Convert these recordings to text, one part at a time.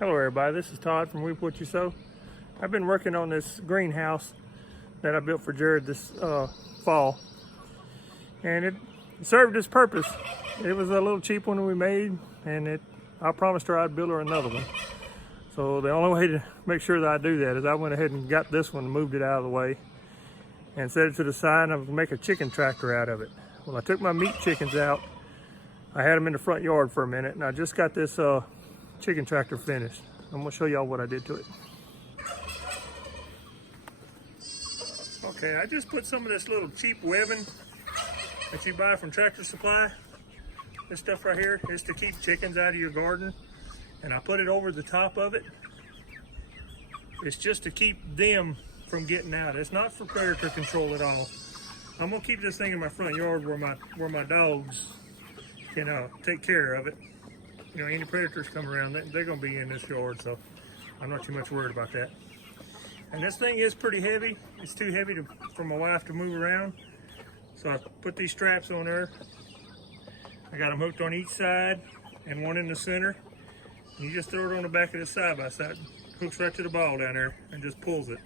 Hello everybody, this is Todd from Seaux. I've been working on this greenhouse that I built for Jared this fall, and it served its purpose. It was a little cheap one we made, and I promised her I'd build her another one. So the only way to make sure that I do that is I went ahead and got this one, moved it out of the way, and set it to the side, and I was gonna make a chicken tractor out of it. Well, I took my meat chickens out. I had them in the front yard for a minute, and I just got this chicken tractor finished. I'm gonna show y'all what I did to it. Okay, I just put some of this little cheap webbing that you buy from Tractor Supply. This stuff right here is to keep chickens out of your garden, and I put it over the top of it. It's just to keep them from getting out. It's not for predator control at all. I'm gonna keep this thing in my front yard where my dogs can take care of it. You know, any predators come around, they're gonna be in this yard, so I'm not too much worried about that. And this thing is pretty heavy. It's too heavy for my wife to move around. So I put these straps on there. I got them hooked on each side and one in the center. And you just throw it on the back of the side by side. Hooks right to the ball down there and just pulls it.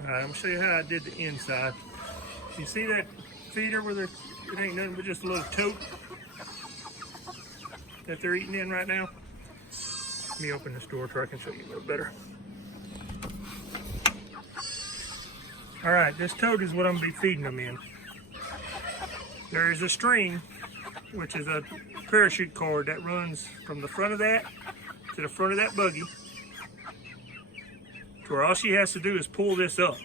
All right, I'm gonna show you how I did the inside. You see that feeder where it ain't nothing but just a little tote that they're eating in right now? Let me open this door so I can show you a little better. All right, this tote is what I'm gonna be feeding them in. There is a string, which is a parachute cord that runs from the front of that to the front of that buggy, to where all she has to do is pull this up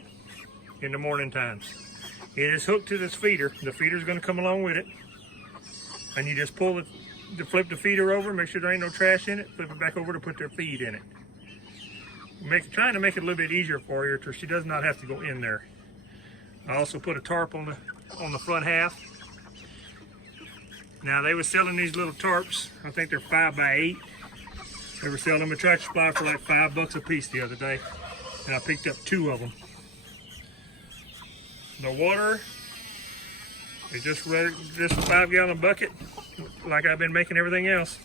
in the morning times. It is hooked to this feeder. The feeder's gonna come along with it, and you just pull it, to flip the feeder over, make sure there ain't no trash in it, flip it back over to put their feed in it. Trying to make it a little bit easier for her so she does not have to go in there. I also put a tarp on the front half. Now they were selling these little tarps, I think they're 5x8. They were selling them at Tractor Supply for like $5 a piece the other day, and I picked up 2 of them. The water is just a 5-gallon bucket, like I've been making everything else.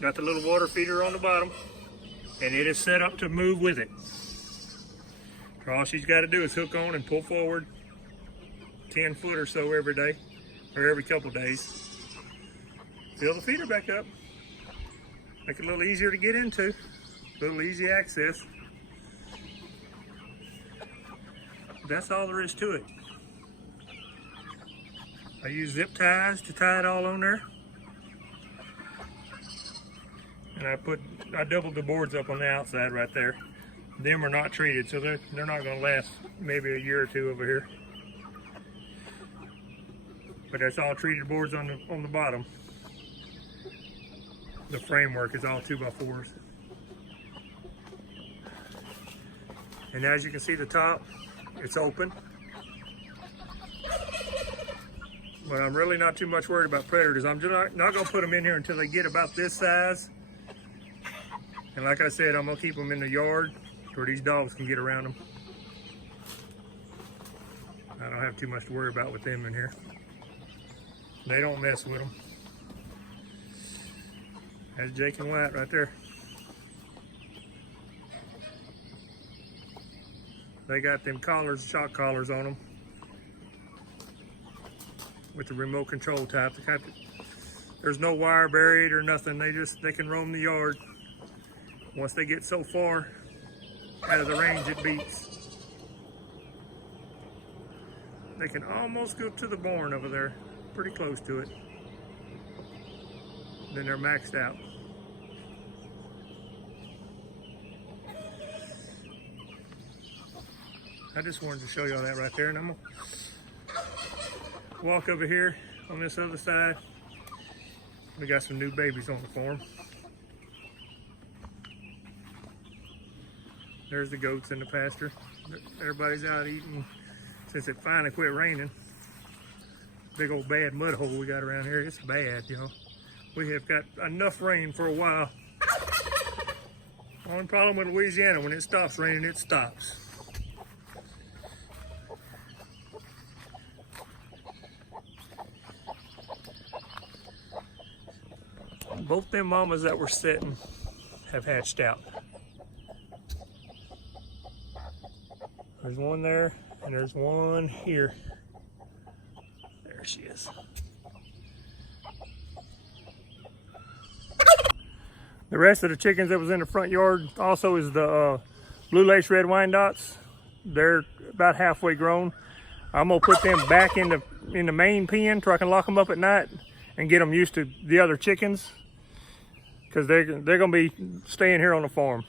Got the little water feeder on the bottom, and it is set up to move with it. So all she's got to do is hook on and pull forward 10 foot or so every day, or every couple days. Fill the feeder back up. Make it a little easier to get into, a little easy access. That's all there is to it. I use zip ties to tie it all on there. And I doubled the boards up on the outside right there. Them are not treated, so they're not gonna last maybe a year or 2 over here. But that's all treated boards on the bottom. The framework is all 2x4s. And as you can see, the top, it's open. But I'm really not too much worried about predators. I'm just not gonna put them in here until they get about this size. And like I said, I'm gonna keep them in the yard where these dogs can get around them. I don't have too much to worry about with them in here. They don't mess with them. That's Jake and White right there. They got them collars, shock collars on them, with the remote control type. There's no wire buried or nothing. They can roam the yard. Once they get so far out of the range, it beeps. They can almost go to the barn over there, pretty close to it. Then they're maxed out. I just wanted to show y'all that right there, and I'm gonna walk over here on this other side. We got some new babies on the farm. There's the goats in the pasture. Everybody's out eating since it finally quit raining. Big old bad mud hole we got around here. It's bad, you know. We have got enough rain for a while. Only problem with Louisiana, when it stops raining, it stops. Both them mamas that were sitting have hatched out. There's one there, and there's one here. There she is. The rest of the chickens that was in the front yard also is the blue lace red Wyandottes. They're about halfway grown. I'm gonna put them back in the main pen so I can lock them up at night and get them used to the other chickens, because they're gonna be staying here on the farm.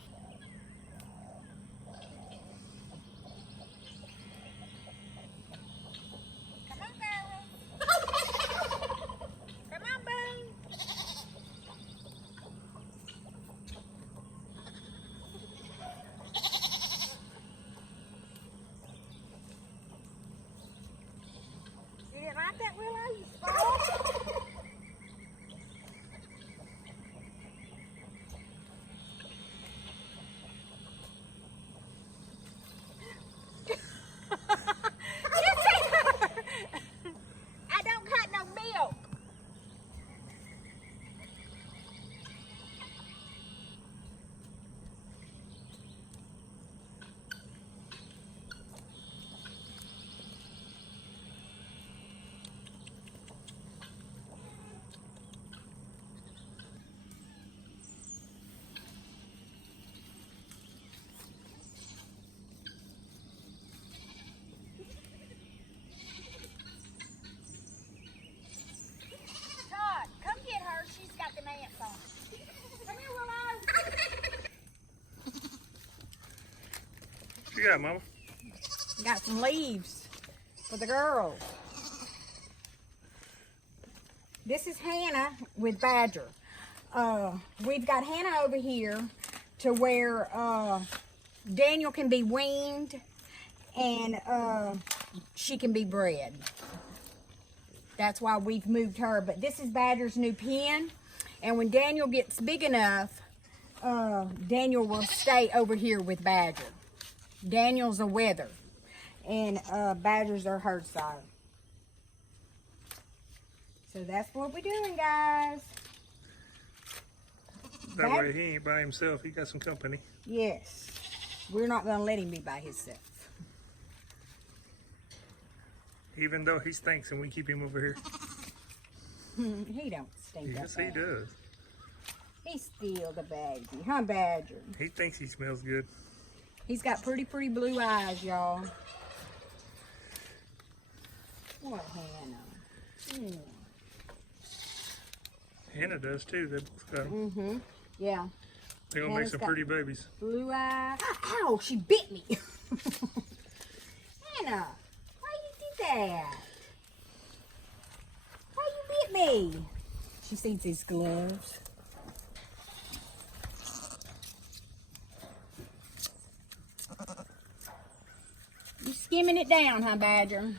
What you got, Mama? Got some leaves for the girls. This is Hannah with Badger. We've got Hannah over here to where Daniel can be weaned and she can be bred. That's why we've moved her. But this is Badger's new pen. And when Daniel gets big enough, Daniel will stay over here with Badger. Daniel's a wether, and Badger's our herd sire. So that's what we're doing, guys. That way he ain't by himself. He got some company. Yes. We're not going to let him be by himself. Even though he stinks and we keep him over here. He don't stink. Yes, he does. He's still the baby, huh, Badger? He thinks he smells good. He's got pretty blue eyes, y'all. What, Hannah? Hannah does too. They both got them. Mm-hmm. Yeah. They're gonna make some pretty babies. Blue eyes. Ow! She bit me. Hannah, why you did that? Why you bit me? She sees these gloves. You skimming it down, huh, Badger?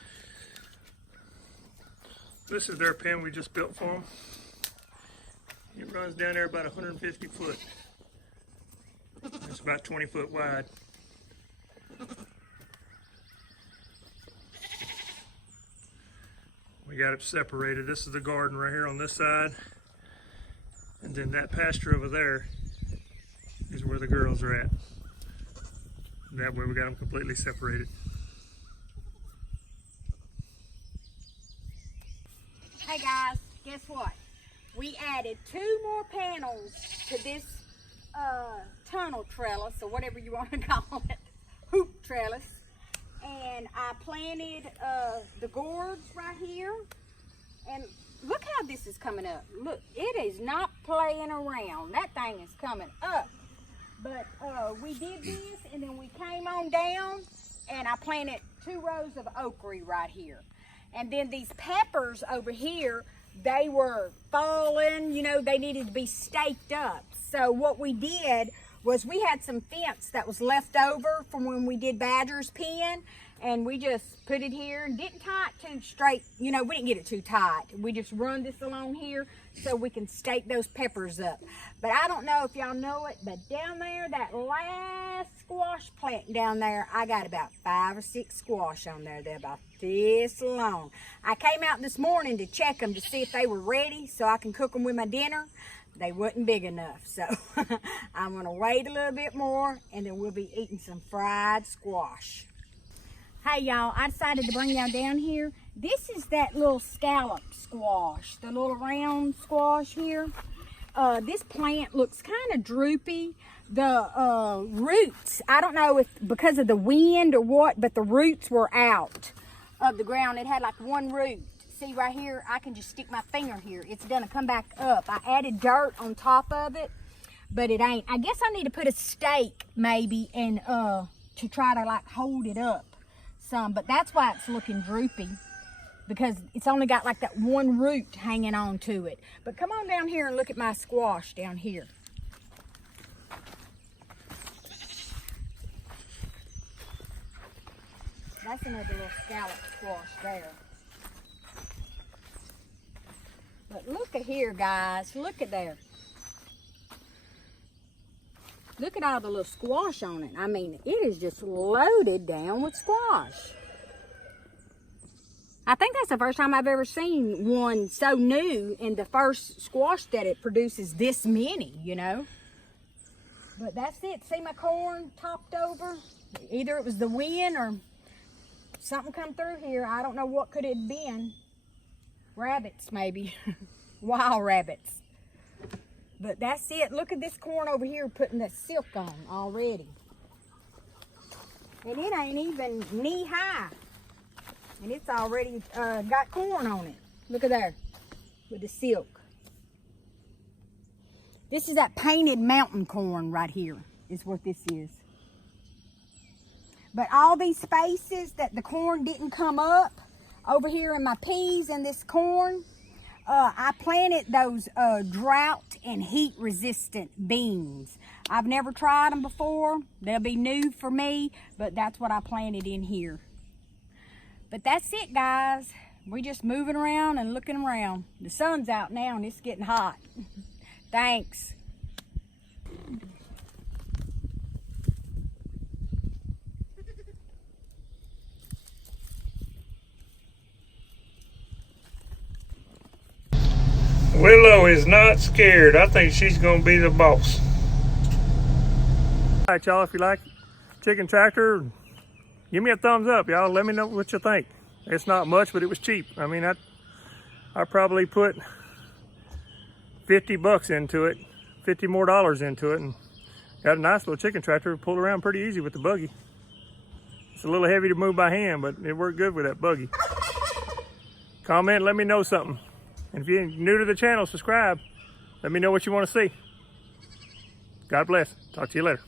This is their pen we just built for them. It runs down there about 150 foot. It's about 20 foot wide. We got it separated. This is the garden right here on this side. And then that pasture over there is where the girls are at. That way we got them completely separated. Hey guys, guess what? We added 2 more panels to this tunnel trellis, or whatever you want to call it, hoop trellis. And I planted the gourds right here. And look how this is coming up. Look, it is not playing around. That thing is coming up. But we did this, and then we came on down, and I planted 2 rows of okra right here. And then these peppers over here, they were falling, you know, they needed to be staked up. So what we did was we had some fence that was left over from when we did Badger's pen, and we just put it here and didn't tie it too straight. You know, we didn't get it too tight. We just run this along here so we can stake those peppers up. But I don't know if y'all know it, but down there, that last squash plant down there, I got about 5 or 6 squash on there. They're about this long. I came out this morning to check them to see if they were ready so I can cook them with my dinner. they wasn't big enough. So I'm gonna wait a little bit more and then we'll be eating some fried squash. Hey y'all, I decided to bring y'all down here. This is that little scallop squash, the little round squash here. This plant looks kind of droopy. The roots, I don't know if because of the wind or what, but the roots were out of the ground. It had like one root. See right here, I can just stick my finger here. It's gonna come back up. I added dirt on top of it, but it ain't. I guess I need to put a stake maybe and to try to like hold it up some, but that's why it's looking droopy, because it's only got like that one root hanging on to it. But come on down here and look at my squash down here. That's another little scallop squash there. But look at here, guys. Look at there. Look at all the little squash on it. I mean, it is just loaded down with squash. I think that's the first time I've ever seen one so new, and the first squash that it produces this many, you know. But that's it. See my corn topped over? Either it was the wind or something come through here. I don't know what could it have been. Rabbits, maybe. Wild rabbits. But that's it. Look at this corn over here putting that silk on already. And it ain't even knee high. And it's already got corn on it. Look at there. With the silk. This is that painted mountain corn right here. Is what this is. But all these spaces that the corn didn't come up, over here in my peas and this corn, I planted those drought and heat resistant beans. I've never tried them before. They'll be new for me, but that's what I planted in here. But that's it, guys. We're just moving around and looking around. The sun's out now and it's getting hot. Thanks. Willow is not scared. I think she's gonna be the boss. All right, y'all, if you like chicken tractor, give me a thumbs up, y'all. Let me know what you think. It's not much, but it was cheap. I mean, I probably put 50 bucks into it, $50 more into it, and got a nice little chicken tractor. Pulled around pretty easy with the buggy. It's a little heavy to move by hand, but it worked good with that buggy. Comment, let me know something. And if you're new to the channel, subscribe. Let me know what you want to see. God bless. Talk to you later.